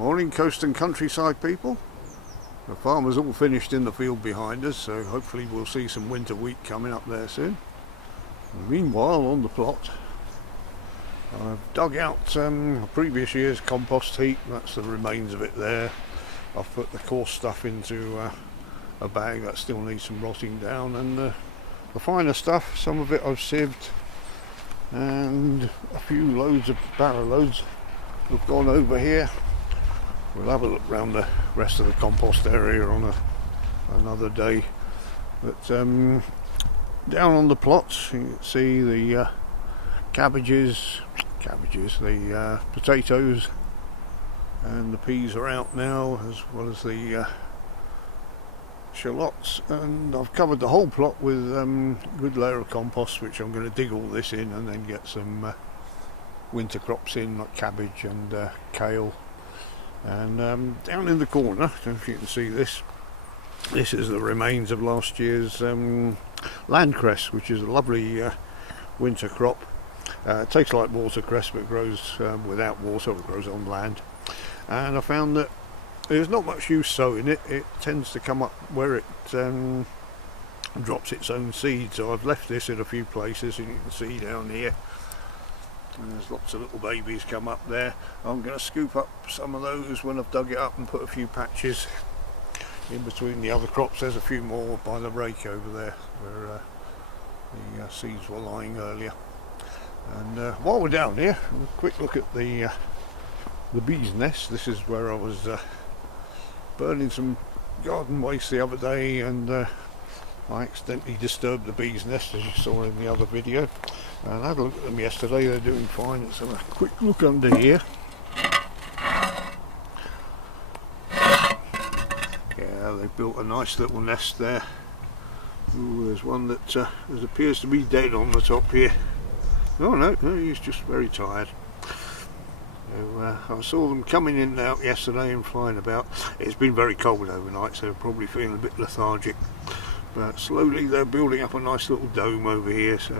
Morning, coast and countryside people. The farmer's all finished in the field behind us, so hopefully we'll see some winter wheat coming up there soon. And meanwhile, on the plot, I've dug out a previous year's compost heap. That's the remains of it there. I've put the coarse stuff into a bag that still needs some rotting down, and the finer stuff, some of it I've sieved, and a few loads of barrow loads have gone over here. We'll have a look around the rest of the compost area on another day. But down on the plots you can see the cabbages, the potatoes, and the peas are out now, as well as the shallots. And I've covered the whole plot with a good layer of compost, which I'm going to dig all this in and then get some winter crops in, like cabbage and kale. And down in the corner, I don't know if you can see this is the remains of last year's landcress, which is a lovely winter crop. It tastes like watercress, but grows without water. It grows on land. And I found that there's not much use sowing it. It tends to come up where it drops its own seed. So I've left this in a few places, and you can see down here there's lots of little babies come up there. I'm going to scoop up some of those when I've dug it up and put a few patches in between the other crops. There's a few more by the rake over there where the seeds were lying earlier. And while we're down here, a quick look at the bee's nest. This is where I was burning some garden waste the other day, and I accidentally disturbed the bee's nest, as you saw in the other video. And I had a look at them yesterday. They're doing fine. Let's have a quick look under here. Yeah, they've built a nice little nest there. Ooh, there's one that appears to be dead on the top here. Oh no, he's just very tired. So, I saw them coming in and out yesterday and flying about. It's been very cold overnight, so they're probably feeling a bit lethargic. But slowly they're building up a nice little dome over here, so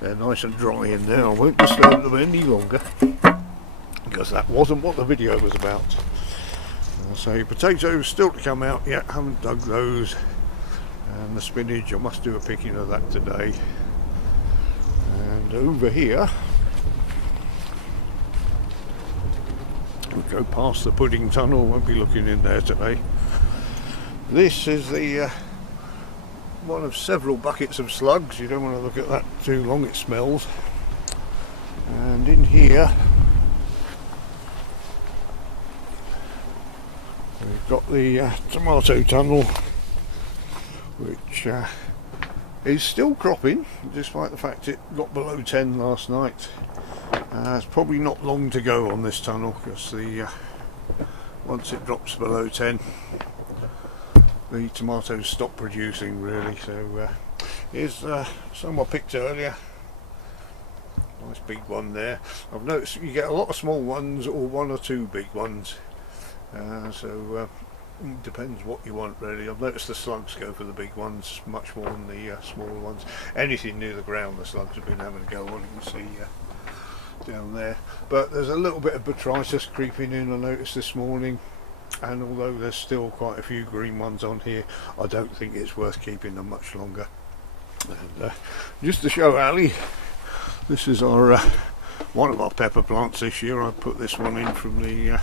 they're nice and dry in there. I won't disturb them any longer, because that wasn't what the video was about. So potatoes still to come out yet, haven't dug those. And the spinach, I must do a picking of that today. And over here, we'll go past the pudding tunnel, won't be looking in there today. This is the one of several buckets of slugs. You don't want to look at that too long, it smells. And in here we've got the tomato tunnel, which is still cropping, despite the fact it got below 10 last night. It's probably not long to go on this tunnel, because once it drops below 10, the tomatoes stop producing really. So here's some I picked earlier. Nice big one there. I've noticed you get a lot of small ones or one or two big ones. So it depends what you want really. I've noticed the slugs go for the big ones much more than the smaller ones. Anything near the ground the slugs have been having a go on, you can see down there. But there's a little bit of botrytis creeping in, I noticed this morning. And although there's still quite a few green ones on here, I don't think it's worth keeping them much longer. And just to show Ali, this is our one of our pepper plants this year. I put this one in from the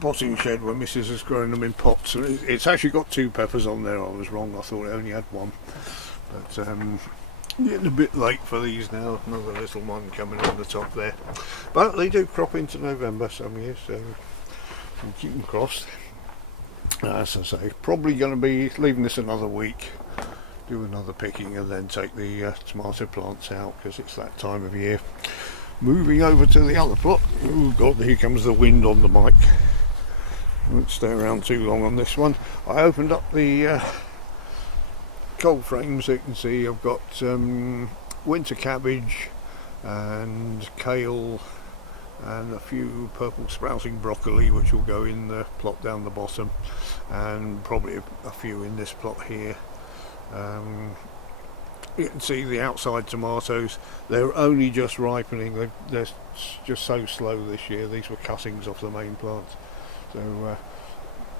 potting shed where Mrs. has grown them in pots. It's actually got two peppers on there. I was wrong, I thought it only had one. But getting a bit late for these now. Another little one coming on the top there. But they do crop into November some years, so keep them crossed. As I say, probably going to be leaving this another week, do another picking, and then take the tomato plants out, because it's that time of year. Moving over to the other plot. Oh god, here comes the wind on the mic. I won't stay around too long on this one. I opened up the cold frame, so you can see I've got winter cabbage and kale and a few purple sprouting broccoli, which will go in the plot down the bottom, and probably a few in this plot here. you can see the outside tomatoes, they're only just ripening. They're just so slow this year. These were cuttings off the main plants, so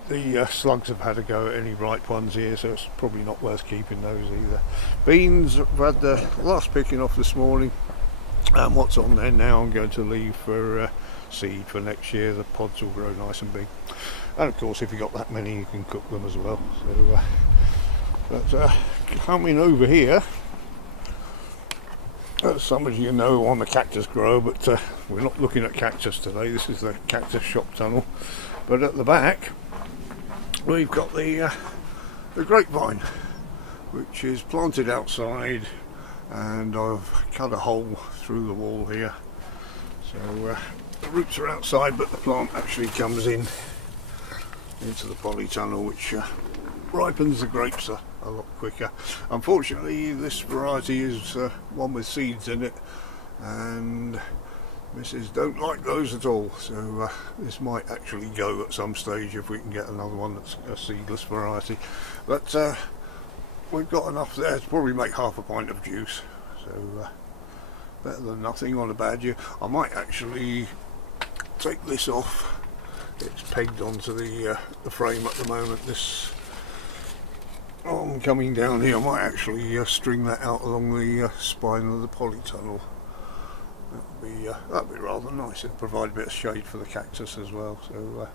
the slugs have had a go at any ripe ones here, so it's probably not worth keeping those either. Beans, I've had the last picking off this morning, and what's on there now I'm going to leave for seed for next year. The pods will grow nice and big, and of course if you've got that many you can cook them as well. So but coming over here, as some of you know, I'm a cactus grower, but we're not looking at cactus today. This is the cactus shop tunnel, but at the back we've got the grapevine, which is planted outside, and I've cut a hole through the wall here, so the roots are outside but the plant actually comes in into the polytunnel, which ripens the grapes a lot quicker. Unfortunately this variety is one with seeds in it, and Missus don't like those at all, so this might actually go at some stage if we can get another one that's a seedless variety. But we've got enough there to probably make half a pint of juice, so better than nothing on a bad year. I might actually take this off. It's pegged onto the frame at the moment. This arm coming down here, I might actually string that out along the spine of the polytunnel. That'd be rather nice. It'd provide a bit of shade for the cactus as well. So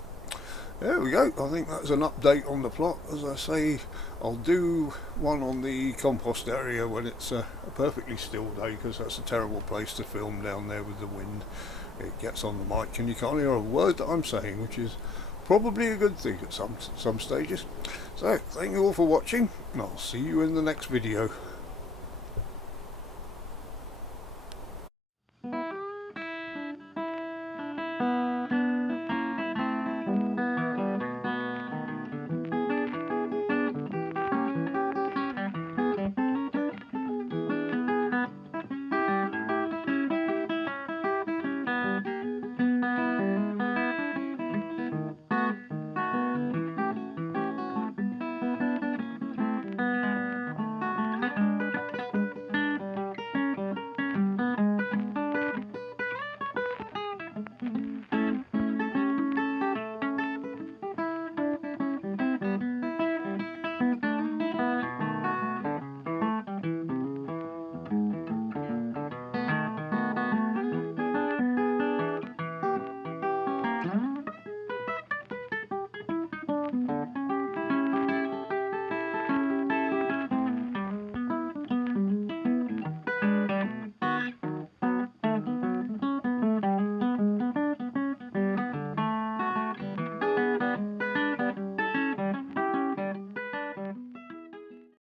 there we go. I think that's an update on the plot. As I say, I'll do one on the compost area when it's a perfectly still day, because that's a terrible place to film down there with the wind. It gets on the mic and you can't hear a word that I'm saying, which is probably a good thing at some stages. So thank you all for watching, and I'll see you in the next video.